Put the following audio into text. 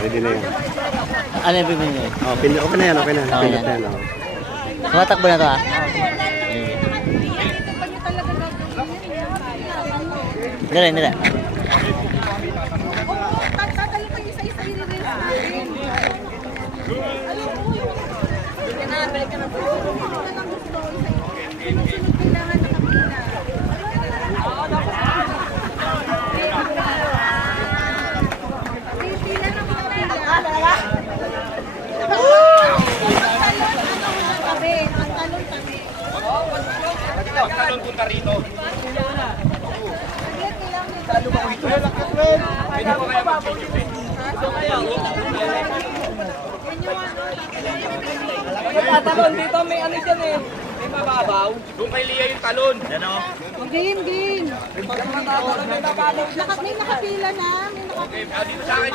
Ready na yan. Ano yung pipili niyo? Oh, okay na yan, okay na. Okay Pindot na. na yan, oh. Tumatakbo na to ah. Dala, dala. Tatalong isa-isa i-release natin. Balik ka na po. Sunod kailangan na kapila. Pila na mga pila. Talaga? Pagtalon tabi. Pagtalon punta rito. Talon dito, may ano dyan eh. May mababaw. Doon kay Lia yung talon. Ano? Green. May nakapila na. Okay, dito sa akin.